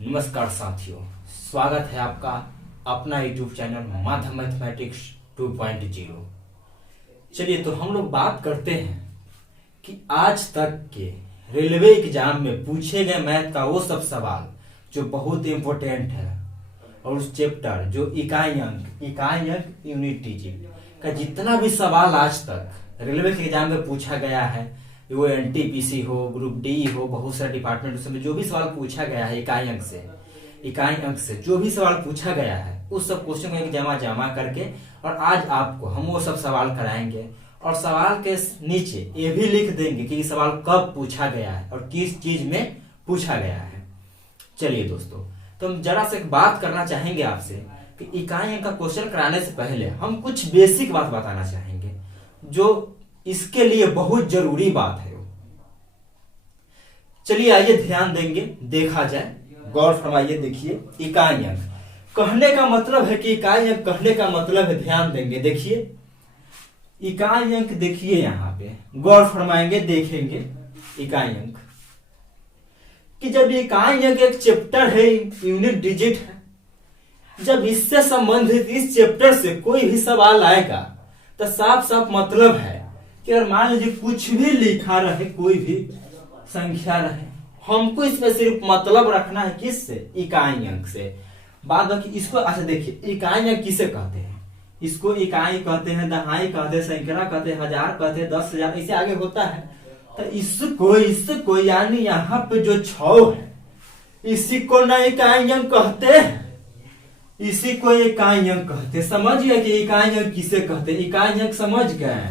नमस्कार साथियों, स्वागत है आपका अपना यूट्यूब चैनल माधव मैथमेटिक्स 2.0। चलिए तो हम लोग बात करते हैं कि आज तक के रेलवे एग्जाम में पूछे गए मैथ का वो सब सवाल जो बहुत इंपॉर्टेंट है और उस चैप्टर जो इकाई अंक यूनिट डिजिट का जितना भी सवाल आज तक रेलवे के एग्जाम में पूछा गया है, वो एनटीपीसी हो, ग्रुप डी हो, बहुत सारे डिपार्टमेंट उसमें जो भी सवाल पूछा गया है इकाई अंक से जो भी सवाल पूछा गया है उस सब क्वेश्चन को एक जमा करके और आज आपको हम वो सब सवाल कराएंगे और सवाल के नीचे ये भी लिख देंगे कि ये सवाल कब पूछा गया है और किस चीज में पूछा गया है। चलिए दोस्तों, तो हम जरा से एक बात करना चाहेंगे आपसे कि इकाई अंक का क्वेश्चन कराने से पहले हम कुछ बेसिक बात बताना चाहेंगे जो इसके लिए बहुत जरूरी बात है। चलिए आइए ध्यान देंगे, देखा जाए, गौर फरमाइए। देखिए इकाई अंक कहने का मतलब है कि इकाई अंक कहने का मतलब है, ध्यान देंगे। देखिए इकाई अंक, देखिए यहां पे गौर फरमाएंगे, देखेंगे इकाई अंक कि जब इकाई अंक एक चैप्टर है, यूनिट डिजिट है, जब इससे संबंधित इस चैप्टर से कोई भी सवाल आएगा तो साफ साफ मतलब है कि अगर मान लीजिए कुछ भी लिखा रहे, कोई भी संख्या रहे, हमको इसमें सिर्फ मतलब रखना है किससे? इकाई अंक से। बात बाकी इसको, अच्छा देखिए इकाई अंक किसे कहते हैं? इसको इकाई कहते हैं, दहाई कहते हैं, सैकड़ा कहते हैं, हजार कहते हैं, 10,000, इससे आगे होता है। तो इसको यानी यहाँ पे जो 6 है इसी को ना इकाई अंक कहते हैं, इसी को इकाई अंक कहते। समझ गए कि इकाई अंक किसे कहते? इकाई अंक समझ गए।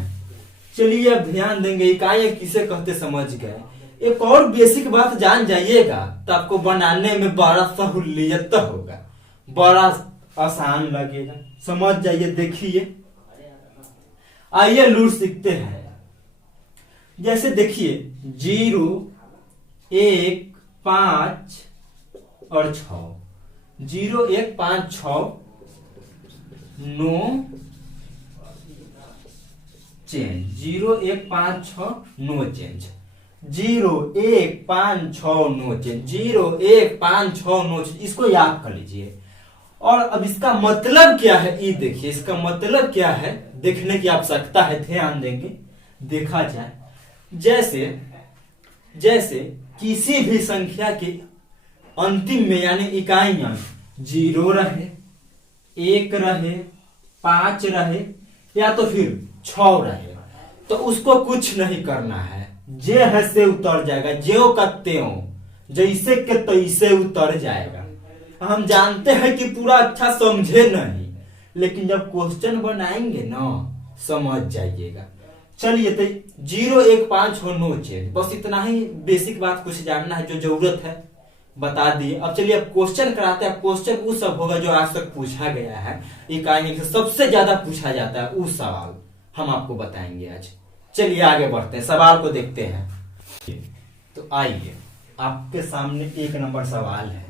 चलिए अब ध्यान देंगे इकाई अंक किसे कहते, समझ गए। एक और बेसिक बात जान जाइएगा तो आपको बनाने में बड़ा सहूलियत होगा, बड़ा आसान लगेगा, समझ जाइए। देखिए आइए लूट सीखते हैं। जैसे देखिए 0, 1, 5 और 6, 0, 1, 5, 6, 9 चेंज, 0, 1, 5, 6, 9 चेंज, 0, 1, 5, 6, 9 चेंज, 0, 1, 5, 6, 9 चेंज। इसको याद कर लीजिए। और अब इसका मतलब क्या है ये देखिए, इसका मतलब क्या है देखने की आवश्यकता है, ध्यान देंगे, देखा जाए। जैसे किसी भी संख्या के अंतिम में यानी इकाई अंक 0 रहे, 1 रहे, 5 रहे या तो फिर 6 रहे तो उसको कुछ नहीं करना है, जे है से उतर जाएगा, ज्यों का त्यों, जैसे के तैसे उतर जाएगा। हम जानते हैं कि पूरा अच्छा समझे नहीं, लेकिन जब क्वेश्चन बनाएंगे ना समझ जाइएगा। चलिए तो 0, 1, 5 और 9 चेंज, बस इतना ही बेसिक बात कुछ जानना है, जो जरूरत है बता दिए। अब चलिए अब क्वेश्चन कराते हैं। क्वेश्चन वो सब होगा जो आज तक पूछा गया है, इकाई से सबसे ज्यादा पूछा जाता है, वो सवाल हम आपको बताएंगे आज। चलिए आगे बढ़ते हैं, सवाल को देखते हैं। तो आइए आपके सामने 1 नंबर सवाल है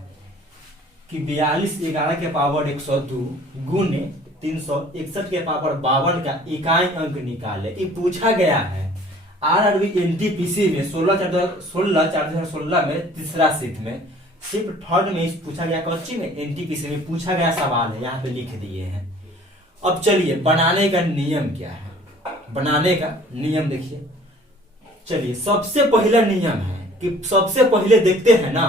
कि 42 11 के पावर 102 गुने 361 के पावर 52 का इकाई अंक निकाले। ये पूछा गया है आरआरबी एनटीपीसी में 16/2016 में तीसरा शिफ्ट में, शिफ्ट 3rd में पूछा गया, कच्ची में एनटीपीसी में पूछा गया सवाल है, यहाँ पे लिख दिए हैं। अब चलिए बनाने का नियम क्या है, बनाने का नियम देखिए। चलिए सबसे पहला नियम है कि सबसे पहले देखते हैं ना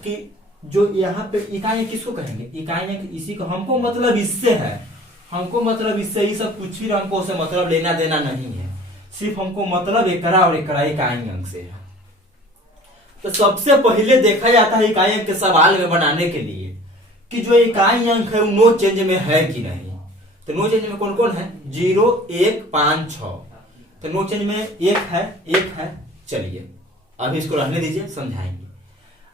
कि जो यहाँ पे इकाई किसको कहेंगे? इकाई इसी को, हमको मतलब इससे है, हमको मतलब इससे, ये सब कुछ भी हमको उससे मतलब लेना देना नहीं है, सिर्फ हमको मतलब एकरा और एकरा इकाई अंक से है। तो सबसे पहले देखा जाता है इकाई अंक के सवाल में बनाने के लिए कि जो इकाई अंक है वो नो चेंज में है कि नहीं। तो नो चेंज में कौन कौन है? 0, 1, 5, 6। तो नो चेंज में 1 है। चलिए अभी इसको रहने दीजिए, समझाएंगे।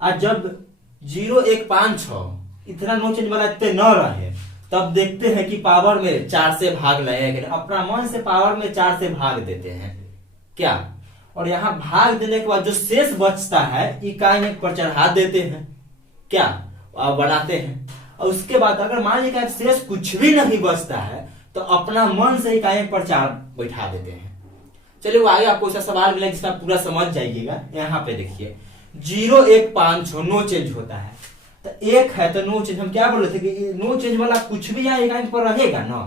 आज जब 0, 1, 5, 6 इतना नो चेंज वाला इतने न रहे, तब देखते हैं कि पावर में 4 से भाग लगेगा। अपना मन से पावर में 4 से भाग देते हैं क्या, और यहाँ भाग देने के बाद जो शेष बचता है इकाई अंक पर चढ़ा देते हैं क्या, और बनाते हैं। और उसके बाद अगर मान लीजिए शेष कुछ भी नहीं बचता है तो अपना मन से इकाई अंक पर 4 बैठा देते हैं। चलिए वो आगे आपको ऐसा सवाल मिला जिसका पूरा समझ जाइएगा। यहाँ पे देखिए 0, 1, 5, 6 नो चेंज होता है। तो एक है तो नो चेंज, हम क्या बोल रहे थे कि नो चेंज वाला कुछ भी यहाँ इकाई पर रहेगा ना,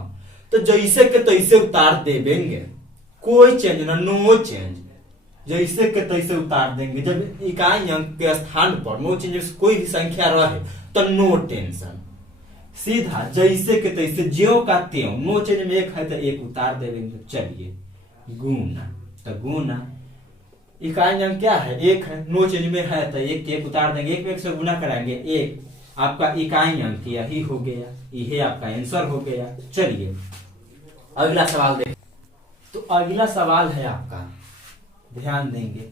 तो जैसे के तैसे उतार देंगे, कोई चेंज ना, नो चेंज, जैसे के तैसे उतार देंगे। जब इकाई अंक के स्थान पर नो चेंज कोई भी संख्या रहे तो नो टेंशन, सीधा जैसे के तैसे ज्यो का त्यों, नो चेंज में एक है तो एक उतार देंगे। चलिए गुना, तो गुना इकाई अंक क्या है, एक है, नो चेंज में है तो एक एक उतार देंगे, एक में एक से गुना कराएंगे, एक आपका इकाई अंक यही हो गया, यही आपका आंसर हो गया। चलिए अगला सवाल देखें। तो अगला सवाल है आपका, ध्यान देंगे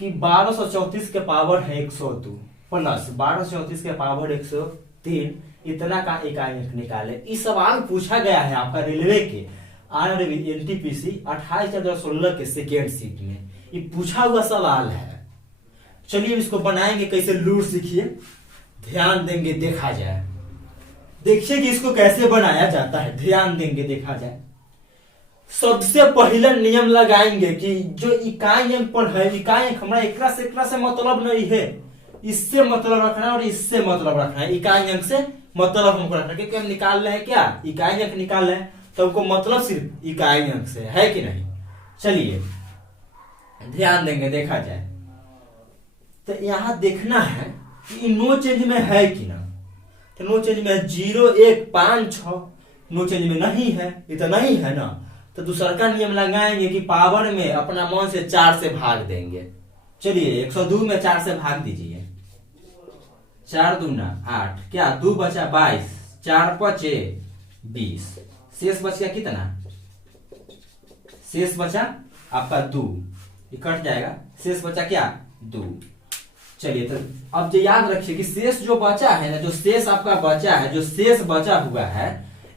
कि 1234 के पावर है 102 प्लस 1234 के पावर 103, इतना का इकाई अंक निकाले। इस सवाल पूछा गया है आपका रेलवे के आरआरबी एनटीपीसी 28/16 के सेकेंड शिफ्ट में, ये पूछा हुआ सवाल है। चलिए इसको बनाएंगे कैसे, लूट सीखिए, ध्यान देंगे, देखा जाए। देखिए कि इसको कैसे बनाया जाता है, ध्यान देंगे, देखा जाए। सबसे पहले नियम लगाएंगे कि जो इकाई अंक पर है, इकाई अंक हमारा एकरा से मतलब नहीं है, इससे मतलब रखना है और इससे मतलब रखना है। इकाई अंक से मतलब हमको रखना है, क्योंकि हम निकाल रहे हैं क्या, इकाई अंक निकाल रहे हैं, तो हमको मतलब सिर्फ इकाई अंक से है कि नहीं। चलिए ध्यान देंगे, देखा जाए। तो यहां देखना है कि नो चेंज में है कि ना, तो नो चेंज में 0 1 5 6, नो चेंज में नहीं है, ये तो नहीं है ना, तो दूसरा का नियम लगाएंगे कि पावर में अपना मन से 4 से भाग देंगे। चलिए 102 में 4 से भाग दीजिए, 4 दूना 8, क्या 2 बचा 22, 4 5 20, शेष बच गया कितना, शेष बचा आपका 2, कट जाएगा, शेष बचा क्या 2। चलिए तो अब जो याद रखिए कि शेष जो बचा है ना, जो शेष आपका बचा है, जो शेष बचा हुआ है,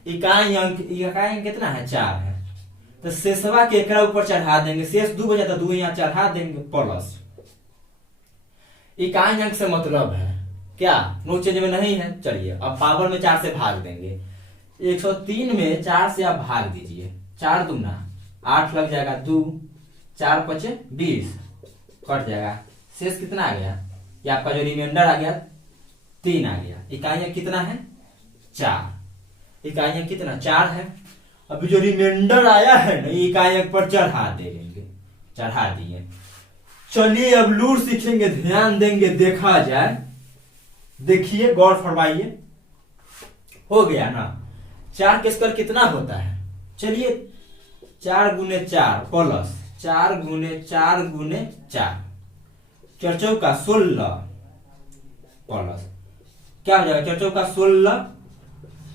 इकाई अंक कितना है 4 है, तो शेषवा के एकरा ऊपर चढ़ा देंगे, शेष 2 बचा तो 2 यहाँ चढ़ा देंगे, प्लस इकाई अंक से मतलब है क्या, नो चेंज में नहीं है। चलिए अब पावर में 4 से भाग देंगे, 103 में 4 से आप भाग दीजिए, 4 दूना 8 लग जाएगा, 2 4 5 20, कट जाएगा, शेष कितना आ गया, ये आपका जो रिमाइंडर आ गया 3 आ गया। इकाई अंक कितना है 4, इकाई अंक कितना 4 है। अभी जो रिमाइंडर आया है ना, इकाई अंक पर चढ़ा देंगे, चढ़ा दिए। चलिए अब लूट सीखेंगे, ध्यान देंगे, देखा जाए। देखिए गौर फरमाइए, हो गया ना, 4 के स्क्वायर कितना होता है, चलिए 4 गुने 4 प्लस 4 गुने 4 गुने 4, 4 चौका 16 प्लस क्या हो जाएगा, 4 चौका 16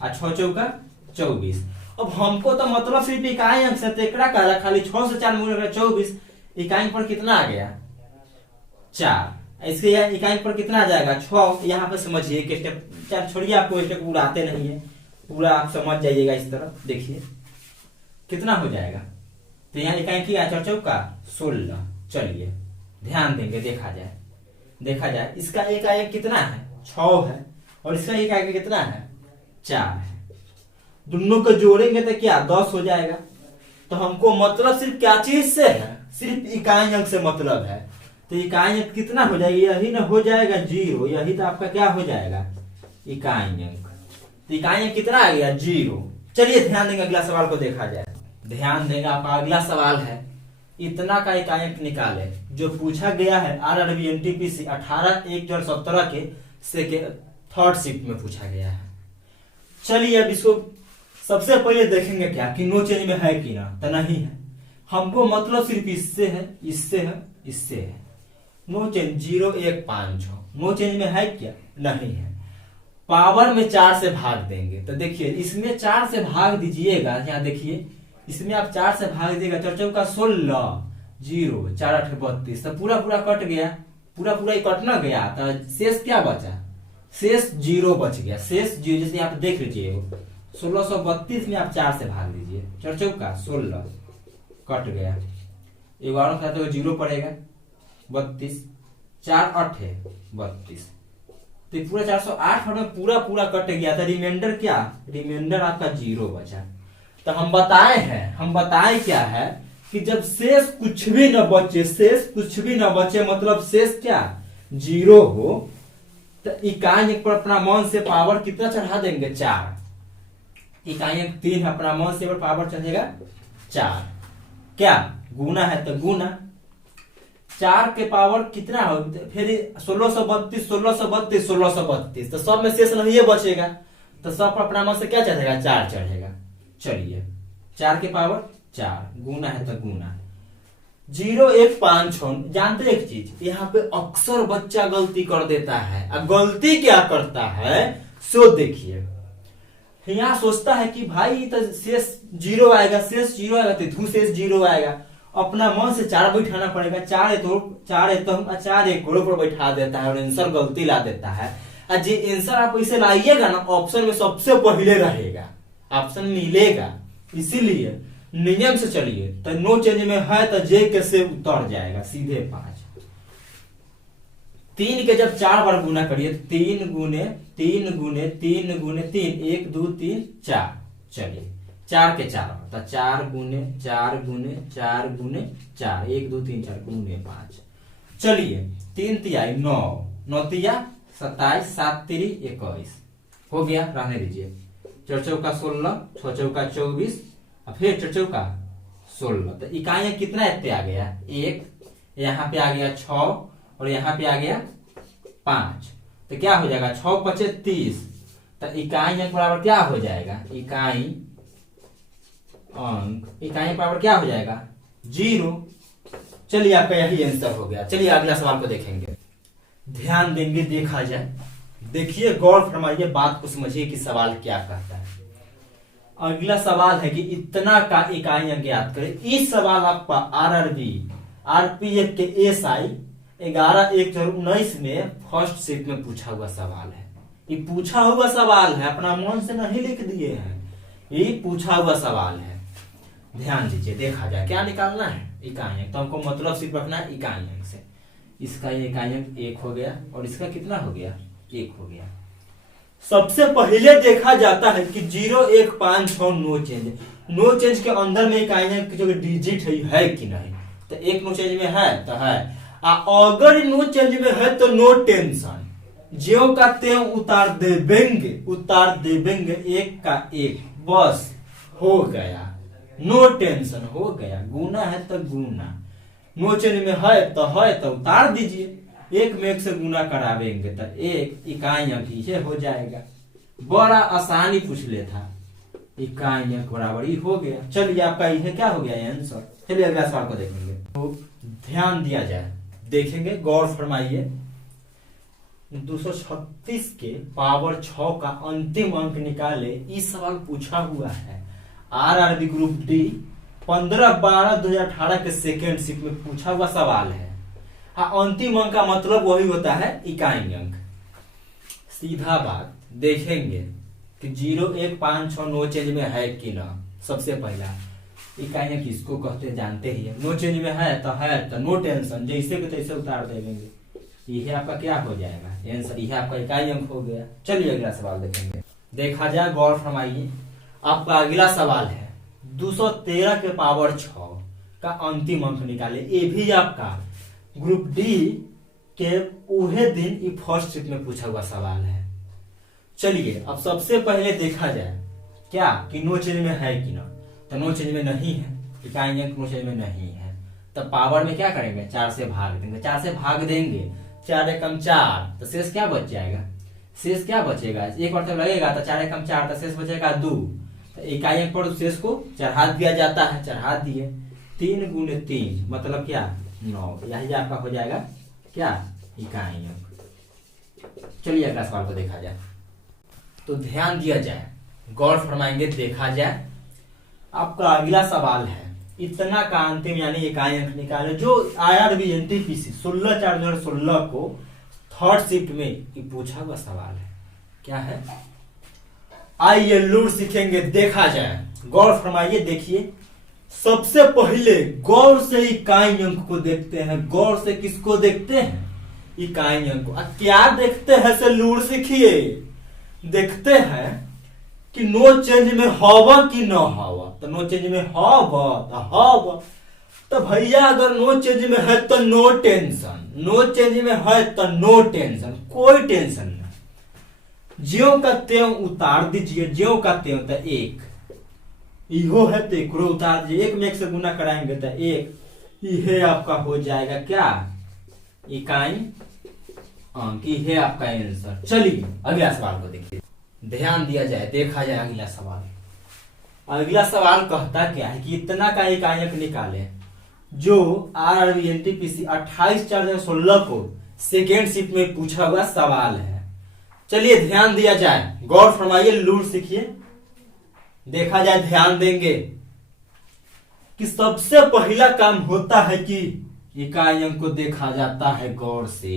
और 6 चौका 24। अब हमको तो मतलब सिर्फ इकाई अंक से तेकड़ा का खाली 6 से 4 मुड़ 24, इकाई पर कितना आ गया 4, इसके इकाई पर कितना आ जाएगा 6। यहाँ पे समझिए कि स्टेप छोड़िए, आपको स्टेप उड़ाते नहीं है, पूरा आप समझ जाइएगा इस तरफ। देखिए कितना हो जाएगा, तो यहाँ इकाई की 4 चौका 16। चलिए ध्यान देंगे, देखा जाए, देखा जाए। इसका इकाई कितना है 6 है, और इसका इकाई कितना है 4 है, दोनों को जोड़ेंगे तो क्या 10 हो जाएगा। तो हमको मतलब सिर्फ क्या चीज से है, सिर्फ इकाई अंक से मतलब है, तो इकाई अंक कितना हो जाएगा, यही ना हो जाएगा 0, यही तो आपका क्या हो जाएगा इकाई अंक। तो इकाई अंक कितना आ गया 0। चलिए ध्यान देंगे, अगला सवाल को देखा जाए। ध्यान देंगे, आपका अगला सवाल है, इतना का इकाई अंक निकाले, जो पूछा गया है आरआरबी एनटीपीसी 18/1/17 के थर्ड शिफ्ट में पूछा गया है। चलिए अब इसको सबसे पहले देखेंगे क्या कि नो चेंज में है कि ना, तो नहीं है। हमको मतलब सिर्फ इससे है, इससे है, इससे है, नो चेंज 0 1 5 6, नो चेंज में है क्या, नहीं है। पावर में 4 से भाग देंगे, तो देखिए इसमें 4 से भाग दीजिएगा, यहाँ देखिए इसमें आप 4 से भाग दीजिएगा, 4 चौका 16 0 4 8 32, तो पूरा पूरा कट गया, पूरा पूरा ही कट ना गया, तो शेष क्या बचा, शेष 0 बच गया, शेष 0, जैसे आप देख लीजिए 1632 में आप 4 से भाग दीजिए, 4 चौका 16 कट गया, 11 का तो 0 पड़ेगा 32, 4 8 है 32, तो पूरा 408 में पूरा पूरा कट गया था। रिमाइंडर क्या, रिमाइंडर आपका 0 बचा। तो हम बताए क्या है कि जब शेष कुछ भी न बचे, शेष कुछ भी न बचे, मतलब शेष क्या 0 हो, तो इकाई अंक पर अपना मान से पावर कितना चढ़ा देंगे 4। इकाई अंक 3 है, अपना मान से पर पावर चढ़ेगा 4। क्या गुना है तो गुना 4 के पावर कितना हो, फिर 1632 1632 1632, तो सब में शेष नहीं बचेगा, तो सब पर अपना मान से क्या चढ़ेगा 4 चढ़ेगा। चलिए 4 के पावर 4 गुना है तो गुना 0 1 5 6। जानते एक चीज, यहाँ पे अक्सर बच्चा गलती कर देता है। अब गलती क्या करता है सो देखिए, यहाँ सोचता है कि भाई तो शेष 0 आएगा, शेष 0 आएगा तो शेष 0 आएगा, अपना मन से 4 बैठाना पड़ेगा। 4 एक पर बैठा देता है और आंसर गलती ला देता है। और जो आंसर आप इसे लाइएगा ना, ऑप्शन में सबसे पहले रहेगा, ऑप्शन मिलेगा। इसीलिए नियम से चलिए, तो नो चेंज में है तो जे के से उतर जाएगा सीधे 5। 3 के जब 4 बार गुना करिए, 3 गुने 3 गुने 3 गुने 3, 1 2 3 4। चलिए 4 के 4 होता 4 गुने 4 गुने 4 गुने 4, 1 2 3 4 गुने 5। चलिए 3 तिहाई 9, 9 तिया 27, 7 तिरी 21 हो गया, रहने दीजिए। 4 चौका 16, 6 चौका 24 और फिर 4 चौका 16। तो इकाई कितना इतने आ गया 1, यहाँ पे आ गया 6 और यहाँ पे आ गया 5। तो क्या हो जाएगा 6 5 30। तो इकाई अंक बराबर क्या हो जाएगा, इकाई बराबर क्या हो जाएगा 0। चलिए आपका यही आंसर हो गया। चलिए अगला सवाल को देखेंगे, ध्यान देंगे, देखा जाए। देखिए गौर फरमाइए, बात को समझिए कि सवाल क्या कहता है। अगला सवाल है कि इतना का इकाई अंक ज्ञात करें। इस सवाल आपका आरआरबी आरपीएफ के एसआई 11/1/2019 में फर्स्ट शिफ्ट में पूछा हुआ सवाल है। ये पूछा हुआ सवाल है, अपना मन से नहीं लिख दिए हैं, ये पूछा हुआ सवाल है। ध्यान दीजिए, देखा जाए क्या निकालना है इकाई अंक। तो हमको मतलब सिर्फ रखना है इकाई अंक से। इसका इकाई अंक 1 हो गया और इसका कितना हो गया 1 हो गया। सबसे पहले देखा जाता है कि 0 1 5 6 नो चेंज। नो चेंज के अंदर में इकाई अंक की जो डिजिट है कि नहीं, तो 1 नो चेंज में है तो है। अगर नो चेंज में है तो नो टेंशन, ज्यों का त्यों उतार देंगे 1 का 1, बस हो गया, नो टेंशन हो गया। गुना है तो गुना, नो चेंज में है तो उतार दीजिए, 1 में 1 से गुना करावेंगे तो 1 इकाई अंक ये हो जाएगा। बड़ा आसानी पूछ ले था, इकाई अंक बराबर ही हो गया। चलिए आपका ये क्या हो गया आंसर। चलिए अगला सवाल को देखेंगे, तो ध्यान दिया जाए, देखेंगे, गौर फरमाइए। 236 के पावर 6 का अंतिम अंक निकाले, इस सवाल पूछा हुआ है। आरआरबी ग्रुप डी 15/12/2018 के सेकेंड शिफ्ट में पूछा हुआ सवाल है। अंतिम अंक का मतलब वही होता है इकाई अंक। सीधा बात, देखेंगे कि 0 1 5 6 नो चेंज में है कि ना। सबसे पहला इकाई अंक किसको कहते हैं जानते ही है। नो चेंज में है तो नो टेंशन, जैसे के तैसे उतार देंगे। यह आपका क्या हो जाएगा आंसर, यह आपका इकाई अंक हो गया। चलिए अगला सवाल देखेंगे, देखा जाए, गौर फरमाइए। आपका अगला सवाल है 213 के पावर 6 का अंतिम अंक निकाले। ये भी आपका ग्रुप डी के उहे दिन फर्स्ट शिफ्ट में पूछा हुआ सवाल है। चलिए अब सबसे पहले देखा जाए क्या कि नो चेंज में है कि ना, तो नो चेंज में नहीं है, इकाई अंक नो चेंज में नहीं है। तो पावर में क्या करेंगे 4 से भाग देंगे, 4 से भाग देंगे, 4 एकम 4, तो शेष क्या बच जाएगा, शेष क्या बचेगा, एक बार तक लगेगा तो 4 एकम 4, तो शेष बचेगा 2। तो इकाई अंक पर शेष को चढ़ा दिया जाता है, चढ़ा दिए, 3 गुने 3 मतलब क्या 9, यही आपका हो जाएगा क्या इकाई अंक। चलिए अगला सवाल को देखा जाए, तो ध्यान दिया जाए, गौर फरमाएंगे, देखा जाए। आपका अगला सवाल है इतना का अंतिम यानी इकाई अंक निकाले, जो आईआरबी एनटीपीसी 16/4/2016 को थर्ड शिफ्ट में पूछा हुआ सवाल है। क्या है, आइए लूट सीखेंगे, देखा जाए, गौर फरमाइए। देखिए सबसे पहले गौर से इकाई अंक को देखते हैं। गौर से किसको देखते हैं, इकाई अंक को। क्या देखते हैं से लूट सीखिए, देखते हैं कि नो चेंज में हवा कि न हवा। तो नो चेंज में हवा तो हवा, तो भैया अगर नो चेंज में है तो नो टेंशन, नो चेंज में है तो नो टेंशन, कोई टेंशन नहीं। ज्यों का त्यों उतार दीजिए, ज्यों का त्यों। तो एक इहो है तो एक उतार दीजिए, एक में एक से गुना कराएंगे तो एक, यह आपका हो जाएगा क्या, इकाई अंक। यह आपका आंसर। चलिए अगला सवाल को देखिए, ध्यान दिया जाए, देखा जाए अगला सवाल। अगला सवाल कहता क्या है कि इतना का इकाई अंक निकाले जो आरआरबी एनटीपीसी 28/4/2016 को सेकेंड शिफ्ट में पूछा हुआ सवाल है। चलिए ध्यान दिया जाए, गौर फरमाइए, लूट सीखिए, देखा जाए, ध्यान देंगे कि सबसे पहला काम होता है कि इकाई अंक को देखा जाता है गौर से।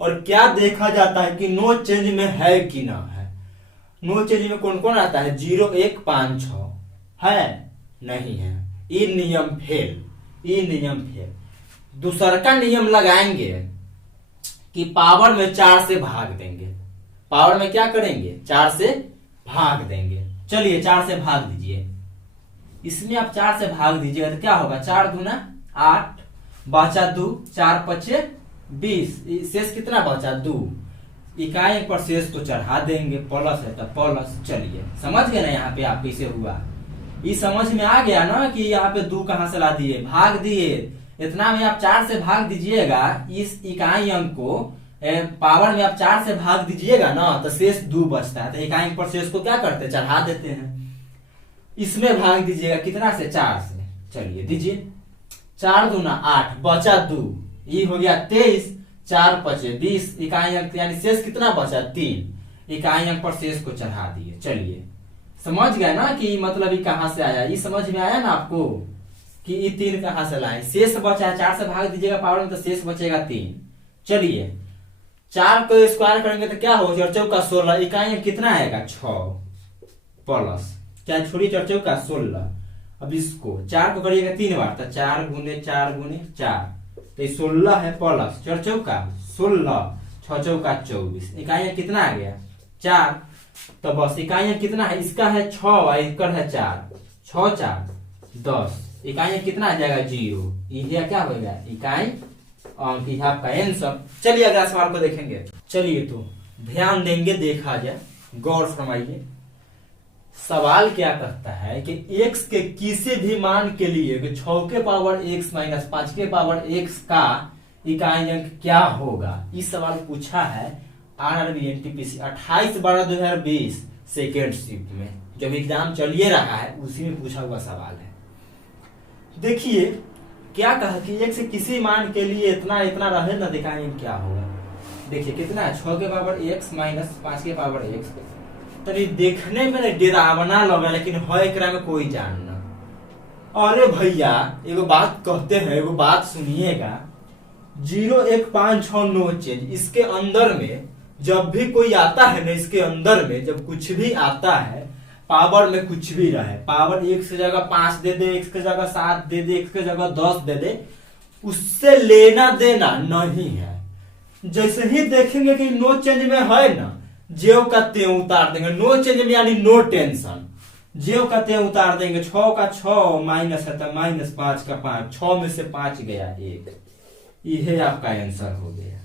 और क्या देखा जाता है कि नो चेंज में है कि ना है। नो चेंज में कौन कौन आता है, 0 1 5 6 है, नहीं है, ये नियम फेल, ये नियम फेल। दूसरा का नियम लगाएंगे कि पावर में 4 से भाग देंगे, पावर में क्या करेंगे, 4 से भाग देंगे। चलिए 4 से भाग दीजिए, इसमें आप 4 से भाग दीजिएगा तो क्या होगा, 4 दूना 8, बचा 2, 4 5 20, शेष कितना बचा 2। इकाई पर शेष को चढ़ा देंगे, प्लस है तो प्लस। चलिए समझ गए ना, यहाँ पे आप कैसे हुआ, ये समझ में आ गया ना कि यहाँ पे 2 कहां से ला दिए, भाग दिए। इतना में आप 4 से भाग दीजिएगा, इस इकाई अंक को पावर में आप 4 से भाग दीजिएगा ना तो शेष 2 बचता है, तो इकाई अंक पर शेष को क्या करते हैं, चढ़ा देते हैं। इसमें भाग दीजिएगा कितना से, 4 से। चलिए दीजिए, 4 दूना 8, बचा 2, ये हो गया 23, 4 5 20, इकाई अंक यानी शेष कितना बचा 3, इकाई अंक पर शेष को चढ़ा दिए। चलिए समझ गए ना कि मतलब ये कहां से आया, ये समझ में आया ना आपको कि ये 3 कहां से लाए, शेष बचा है, 4 से भाग दीजिएगा पावर में तो शेष बचेगा 3। चलिए 4 को स्क्वायर करेंगे तो क्या होगा, 4 चौका 16, इकाई अंक कितना आएगा 6 प्लस क्या छोड़ी 4 चौका 16। अब इसको 4 को करिएगा 3 बार तो 4 गुने 4 गुने 4, तो ये 16 है, प्लस 4 चौका 16, 6 चौका 24, इकाई अंक कितना आ गया 4। तो बस इकाई अंक कितना है, इसका है 6 और इसका है 4, 6 4 10, इकाई अंक कितना आ जाएगा 0। यह क्या होगा, इकाई अंक, यह आपका आंसर। चलिए अगला सवाल को देखेंगे। चलिए तो ध्यान देंगे, देखा जाए, गौर फरमाइए। सवाल क्या कहता है कि x के किसी भी मान के लिए 6 के पावर x माइनस 5 के पावर x का इकाई अंक क्या होगा। इस सवाल पूछा है आरआरबी एनटीपीसी 28/12/2020 सेकेंड शिफ्ट में, जब एग्जाम चलिए रहा है उसी में पूछा हुआ सवाल है। देखिए क्या कहा कि x से किसी मान के लिए इतना इतना रहे ना, इकाई अंक क्या होगा। देखिए कितना है, 6 के पावर x माइनस 5 के पावर x। तभी देखने में डरावना लगा, लेकिन है एकरा में कोई जानना। अरे भैया एगो बात कहते हैं, एगो बात सुनिएगा, 0 1 5 6 नो चेंज, इसके अंदर में जब भी कोई आता है ना, इसके अंदर में जब कुछ भी आता है, पावर में कुछ भी रहे, पावर x की जगह 5 दे दे, x की जगह 7 दे दे, x की जगह 10 दे दे, उससे लेना देना नहीं है। जैसे ही देखेंगे कि नो चेंज में है ना, ज्यों का त्यों उतार देंगे। नो चेंज में यानी नो टेंशन, ज्यों का त्यों उतार देंगे। 6 का 6 माइनस है तो माइनस, 5 का 5, 6 में से 5 गया 1, यह आपका आंसर हो गया।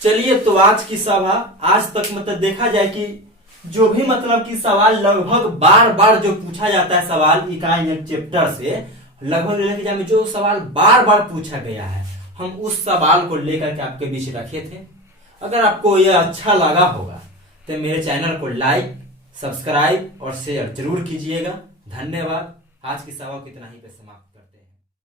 चलिए तो आज की सभा, आज तक मतलब देखा जाए कि जो भी मतलब कि सवाल लगभग बार बार जो पूछा जाता है सवाल इकाई अंक चैप्टर से, लगभग लेके जाए जो सवाल बार बार पूछा गया है, हम उस सवाल को लेकर के आपके बीच रखे थे। अगर आपको यह अच्छा लगा होगा तो मेरे चैनल को लाइक, सब्सक्राइब और शेयर जरूर कीजिएगा। धन्यवाद। आज की सभा को इतना ही पे समाप्त।